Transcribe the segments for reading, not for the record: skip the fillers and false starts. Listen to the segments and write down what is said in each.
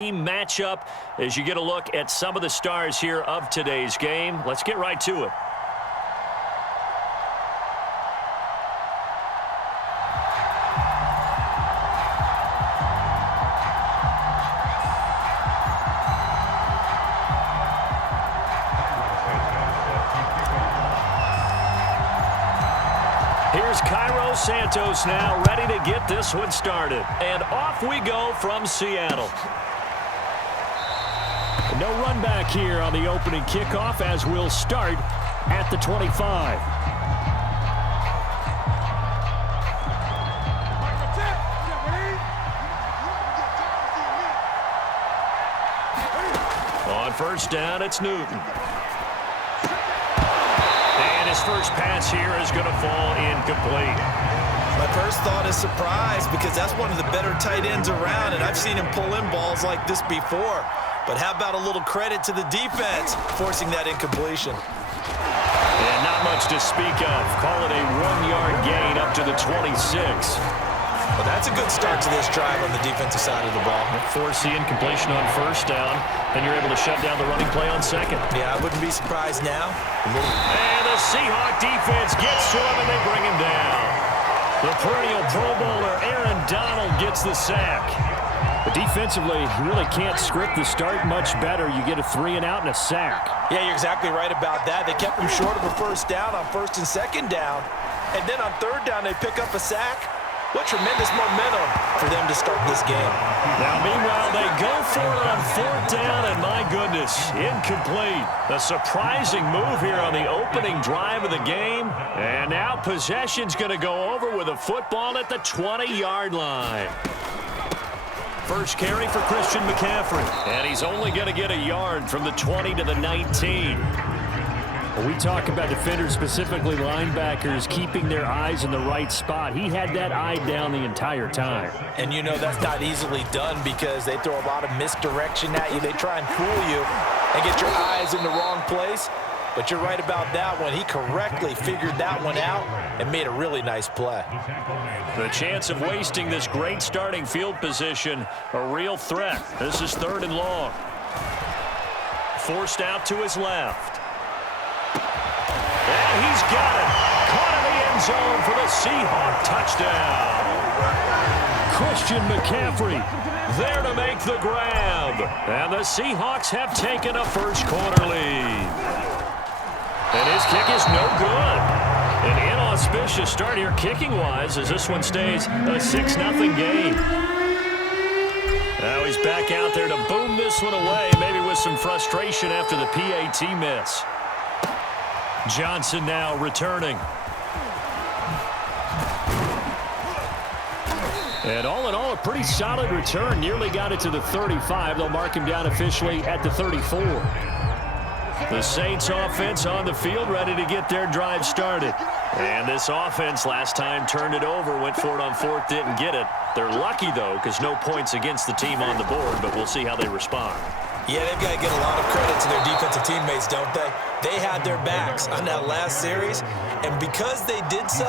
matchup as you get a look at some of the stars here of today's game. Let's get right to it. Here's Cairo Santos now ready to get this one started. And off we go from Seattle. No run back here on the opening kickoff as we'll start at the 25. On first down, it's Newton. And his first pass here is going to fall incomplete. My first thought is surprise because that's one of the better tight ends around, and I've seen him pull in balls like this before. But how about a little credit to the defense forcing that incompletion? And not much to speak of. Call it a 1-yard gain up to the 26. Well, that's a good start to this drive on the defensive side of the ball. Force the incompletion on first down, and you're able to shut down the running play on second. Yeah, I wouldn't be surprised now. And the Seahawk defense gets to him, and they bring him down. The perennial Pro Bowler Aaron Donald gets the sack. But defensively, you really can't script the start much better. You get a 3-and-out and a sack. Yeah, you're exactly right about that. They kept him short of a first down on first and second down. And then on third down, they pick up a sack. What tremendous momentum for them to start this game. Now, meanwhile, they go for it on fourth down, and my goodness, incomplete. A surprising move here on the opening drive of the game. And now possession's going to go over with a football at the 20-yard line. First carry for Christian McCaffrey. And he's only going to get a yard from the 20 to the 19. When we talk about defenders, specifically linebackers, keeping their eyes in the right spot. He had that eye down the entire time. And you know that's not easily done because they throw a lot of misdirection at you. They try and fool you and get your eyes in the wrong place. But you're right about that one. He correctly figured that one out and made a really nice play. The chance of wasting this great starting field position, a real threat. This is 3rd and long. Forced out to his left. And he's got it. Caught in the end zone for the Seahawk touchdown. Christian McCaffrey there to make the grab. And the Seahawks have taken a first-quarter lead. And his kick is no good. An inauspicious start here kicking-wise as this one stays a 6-0 game. Now he's back out there to boom this one away, maybe with some frustration after the PAT miss. Johnson now returning. And all in all, a pretty solid return. Nearly got it to the 35. They'll mark him down officially at the 34. The Saints offense on the field, ready to get their drive started. And this offense last time turned it over, went for it on fourth, didn't get it. They're lucky, though, because no points against the team on the board, but we'll see how they respond. Yeah, they've got to get a lot of credit to their defensive teammates, don't they? They had their backs on that last series, and because they did so,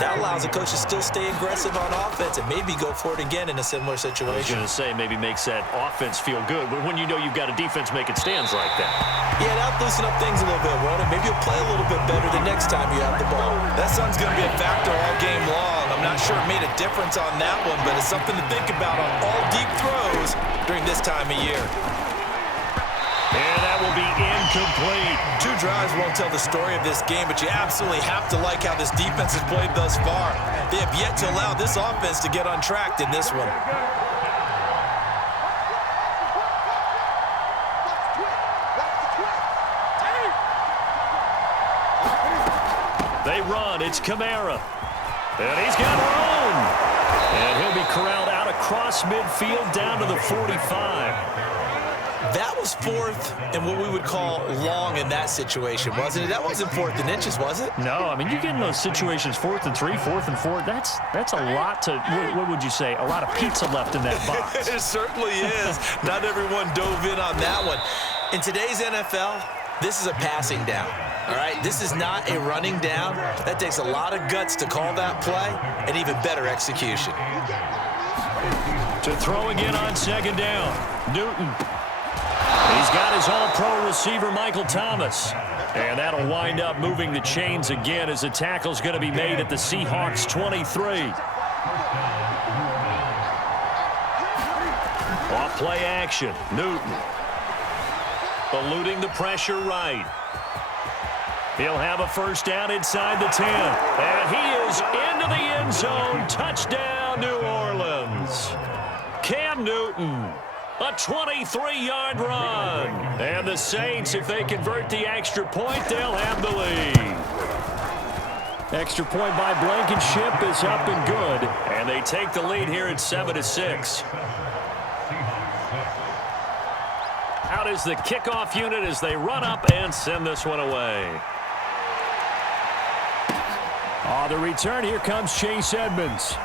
that allows the coach to still stay aggressive on offense and maybe go for it again in a similar situation. I was going to say maybe makes that offense feel good, but when you know you've got a defense making stands like that. Yeah, that'll loosen up things a little bit, won't it? Maybe you'll play a little bit better the next time you have the ball. That sun's going to be a factor all game long. I'm not sure it made a difference on that one, but it's something to think about on all deep throws during this time of year. And that will be incomplete. 2 drives won't tell the story of this game, but you absolutely have to like how this defense has played thus far. They have yet to allow this offense to get untracked in this one. They run. It's Kamara. And he's got room. And he'll be corralled out across midfield down to the 45. That was 4th and what we would call long in that situation, wasn't it? That wasn't 4th and inches, was it? No, I mean, you get in those situations 4th and 3, 4th and 4. That's a lot to, what would you say, a lot of pizza left in that box. It certainly is. Not everyone dove in on that one. In today's NFL, this is a passing down. All right, this is not a running down. That takes a lot of guts to call that play and even better execution. To throw again on second down. Newton. He's got his all-pro receiver, Michael Thomas. And that'll wind up moving the chains again as the tackle's going to be made at the Seahawks 23. Off play action. Newton. Eluding the pressure right. He'll have a first down inside the 10. And he is into the end zone. Touchdown, New Orleans. Cam Newton. A 23-yard run. And the Saints, if they convert the extra point, they'll have the lead. Extra point by Blankenship is up and good. And they take the lead here at 7-6. Out is the kickoff unit as they run up and send this one away. The return, here comes Chase Edmonds.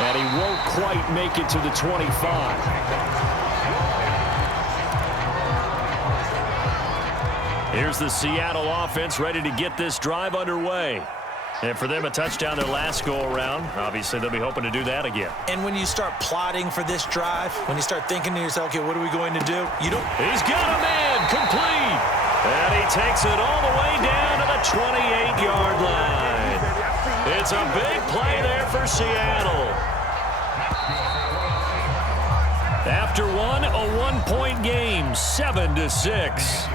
And he won't quite make it to the 25. Here's the Seattle offense ready to get this drive underway. And for them, a touchdown their last go-around. Obviously, they'll be hoping to do that again. And when you start plotting for this drive, when you start thinking to yourself, okay, what are we going to do? You don't. He's got a man complete. And he takes it all the way down to the 28-yard line. It's a big play there for Seattle. After one, a one-point game, 7-6.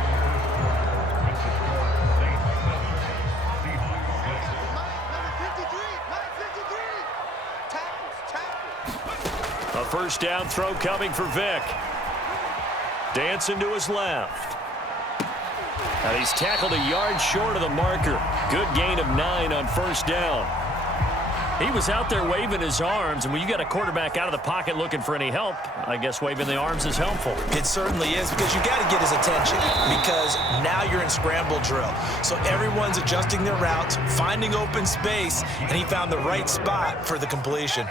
A first down throw coming for Vick. Dancing to his left. And he's tackled a yard short of the marker. Good gain of 9 on first down. He was out there waving his arms, and when you got a quarterback out of the pocket looking for any help, I guess waving the arms is helpful. It certainly is, because you got to get his attention, because now you're in scramble drill. So everyone's adjusting their routes, finding open space, and he found the right spot for the completion.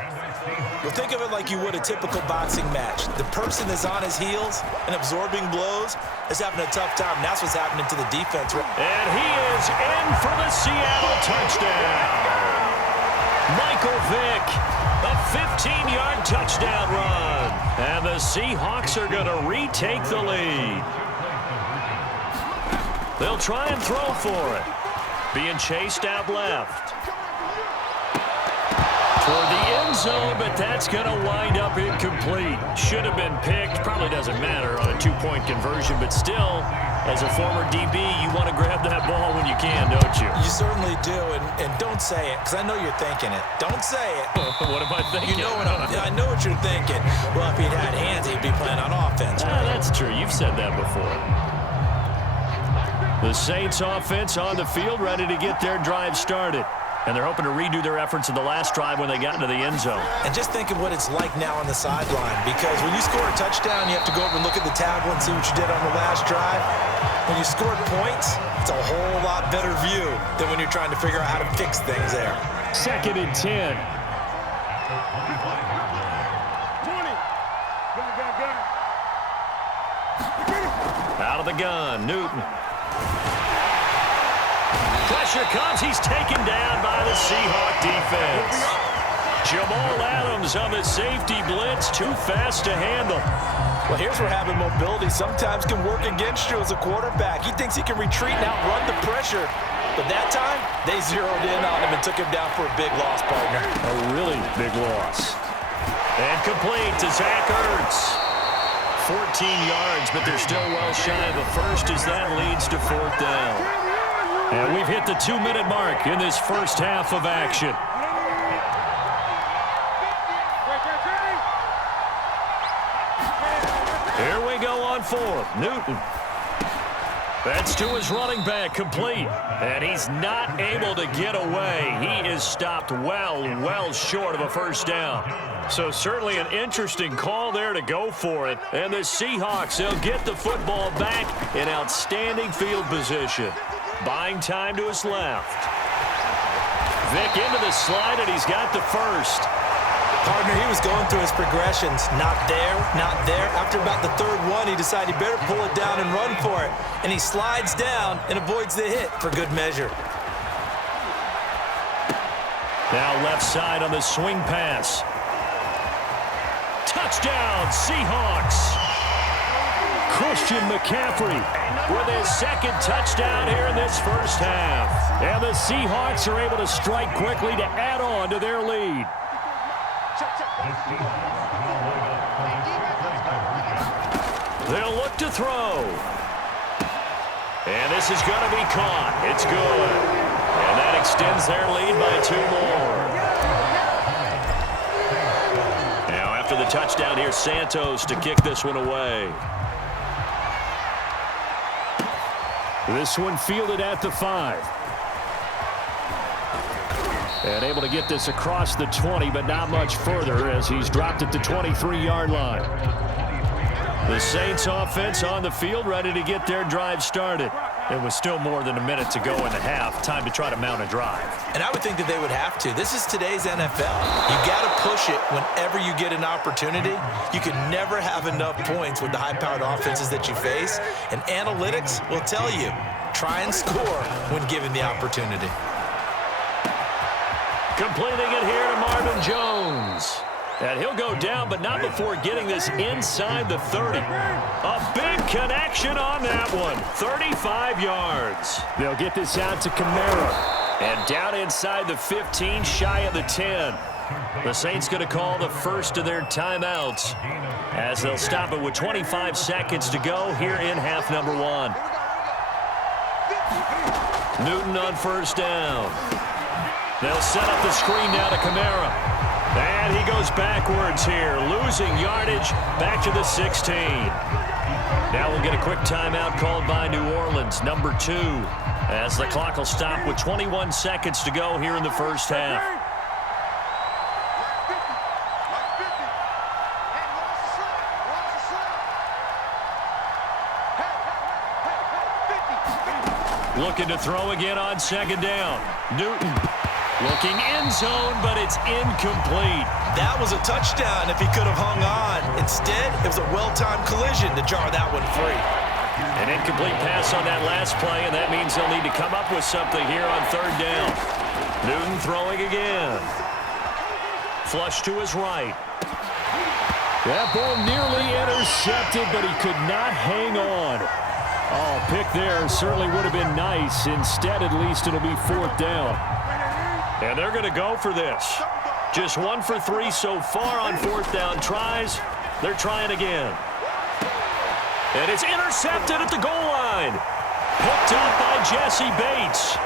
Well, think of it like you would a typical boxing match. The person is on his heels and absorbing blows is having a tough time. And that's what's happening to the defense. And he is in for the Seattle touchdown. Michael Vick, a 15-yard touchdown run. And the Seahawks are going to retake the lead. They'll try and throw for it. Being chased out left. Toward the end zone, but that's going to wind up incomplete. Should have been picked. Probably doesn't matter on a two-point conversion, but still, as a former DB, you want to grab that ball when you can, don't you? You certainly do, and don't say it, because I know you're thinking it. Don't say it. What am I thinking? You know I know what you're thinking. Well, if he'd had hands, he'd be playing on offense. Right? That's true. You've said that before. The Saints offense on the field, ready to get their drive started. And they're hoping to redo their efforts in the last drive when they got into the end zone. And just think of what it's like now on the sideline, because when you score a touchdown, you have to go over and look at the table and see what you did on the last drive. When you scored points, it's a whole lot better view than when you're trying to figure out how to fix things there. 2nd and 10. Out of the gun, Newton. Pressure comes. He's taken down by the Seahawk defense. Jamal Adams on the safety blitz. Too fast to handle. Well, here's where having mobility sometimes can work against you as a quarterback. He thinks he can retreat and outrun the pressure. But that time, they zeroed in on him and took him down for a big loss, partner. A really big loss. And complete to Zach Ertz. 14 yards, but they're still well shy of a first as that leads to 4th down. And we've hit the 2-minute mark in this first half of action. Here we go on 4th. Newton. That's to his running back, complete. And he's not able to get away. He is stopped well short of a first down. So certainly an interesting call there to go for it. And the Seahawks, they'll get the football back in outstanding field position. Buying time to his left. Vick into the slide, and he's got the first. Partner, he was going through his progressions. Not there, not there. After about the 3rd one, he decided he better pull it down and run for it. And he slides down and avoids the hit for good measure. Now left side on the swing pass. Touchdown, Seahawks. Christian McCaffrey with his second touchdown here in this first half. And the Seahawks are able to strike quickly to add on to their lead. They'll look to throw. And this is going to be caught. It's good. And that extends their lead by 2 more. Now after the touchdown here, Santos to kick this one away. This one fielded at the 5. And able to get this across the 20, but not much further as he's dropped at the 23-yard line. The Saints offense on the field, ready to get their drive started. It was still more than a minute to go in the half. Time to try to mount a drive. And I would think that they would have to. This is today's NFL. You got to push it whenever you get an opportunity. You can never have enough points with the high-powered offenses that you face. And analytics will tell you, try and score when given the opportunity. Completing it here to Marvin Jones. And he'll go down, but not before getting this inside the 30. A big connection on that one. 35 yards. They'll get this out to Kamara. And down inside the 15, shy of the 10. The Saints going to call the first of their timeouts as they'll stop it with 25 seconds to go here in half number 1. Newton on first down. They'll set up the screen now to Kamara. And he goes backwards here, losing yardage back to the 16. Now we'll get a quick timeout called by New Orleans, number 2, as the clock will stop with 21 seconds to go here in the first half. Looking to throw again on second down. Newton. Looking end zone, but it's incomplete. That was a touchdown if he could have hung on. Instead, it was a well-timed collision to jar that one free. An incomplete pass on that last play, and that means they'll need to come up with something here on third down. Newton throwing again. Flush to his right. That ball nearly intercepted, but he could not hang on. Oh, pick there certainly would have been nice. Instead, at least it'll be fourth down. And they're going to go for this. Just 1 for 3 so far on fourth down tries. They're trying again. And it's intercepted at the goal line. Picked up by Jesse Bates.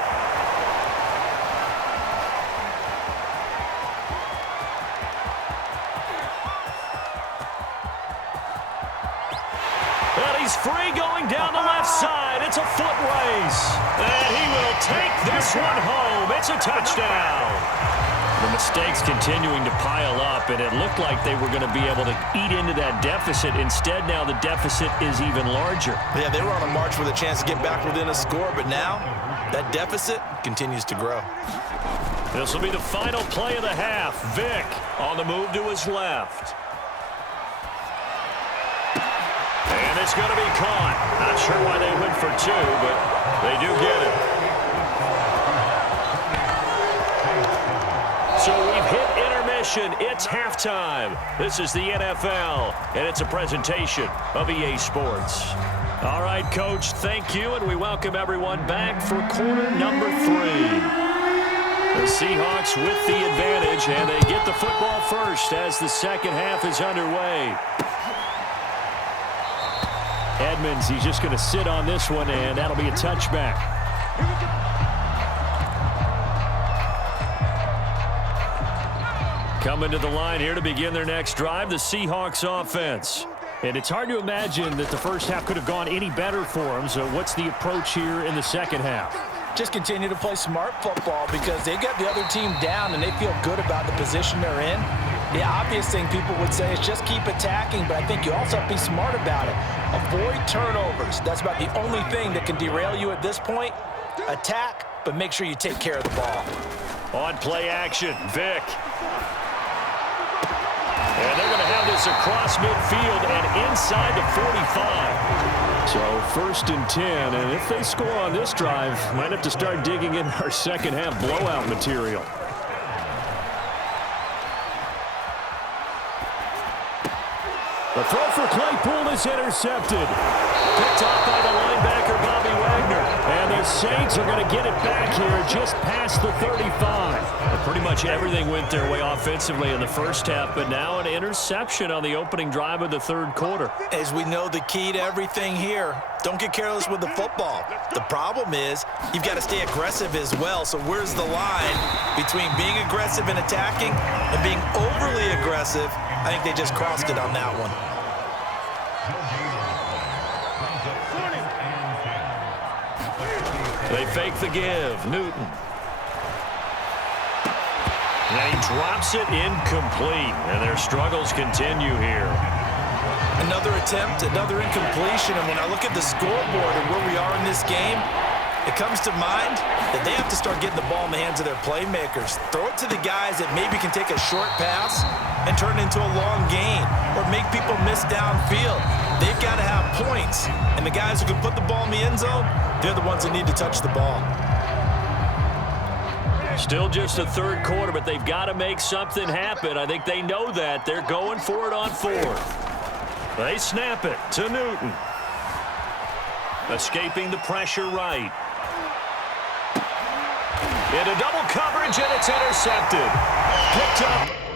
And he's free going down the left side. It's a foot race. And he will take this one home. It's a touchdown. The mistakes continuing to pile up, and it looked like they were going to be able to eat into that deficit. Instead, now the deficit is even larger. Yeah, they were on a march with a chance to get back within a score, but now that deficit continues to grow. This will be the final play of the half. Vick on the move to his left. And it's going to be caught. Not sure why they went for 2, but they do get it. So we've hit intermission. It's halftime. This is the NFL, and it's a presentation of EA Sports. All right, Coach, thank you, and we welcome everyone back for quarter number 3. The Seahawks with the advantage, and they get the football first as the second half is underway. Edmonds, he's just going to sit on this one, and that'll be a touchback. Coming to the line here to begin their next drive, the Seahawks offense. And it's hard to imagine that the first half could have gone any better for them. So what's the approach here in the second half? Just continue to play smart football because they got the other team down and they feel good about the position they're in. The obvious thing people would say is just keep attacking, but I think you also have to be smart about it. Avoid turnovers. That's about the only thing that can derail you at this point. Attack, but make sure you take care of the ball. On play action, Vick. And they're going to have this across midfield and inside the 45. So first and 10, and if they score on this drive, might have to start digging in our second half blowout material. The throw for Claypool is intercepted. Picked off by the linebacker, Bobby Wagner. And the Saints are going to get it back here just past the 35. Well, pretty much everything went their way offensively in the first half, but now an interception on the opening drive of the third quarter. As we know, the key to everything here, don't get careless with the football. The problem is you've got to stay aggressive as well. So where's the line between being aggressive and attacking and being overly aggressive? I think they just crossed it on that one. They fake the give. Newton. And he drops it incomplete. And their struggles continue here. Another attempt, another incompletion. And when I look at the scoreboard and where we are in this game, it comes to mind that they have to start getting the ball in the hands of their playmakers. Throw it to the guys that maybe can take a short pass and turn it into a long gain or make people miss downfield. They've got to have points. And the guys who can put the ball in the end zone, they're the ones that need to touch the ball. Still just a third quarter, but they've got to make something happen. I think they know that. They're going for it on fourth. They snap it to Newton. Escaping the pressure right. Into double coverage, and it's intercepted. Picked up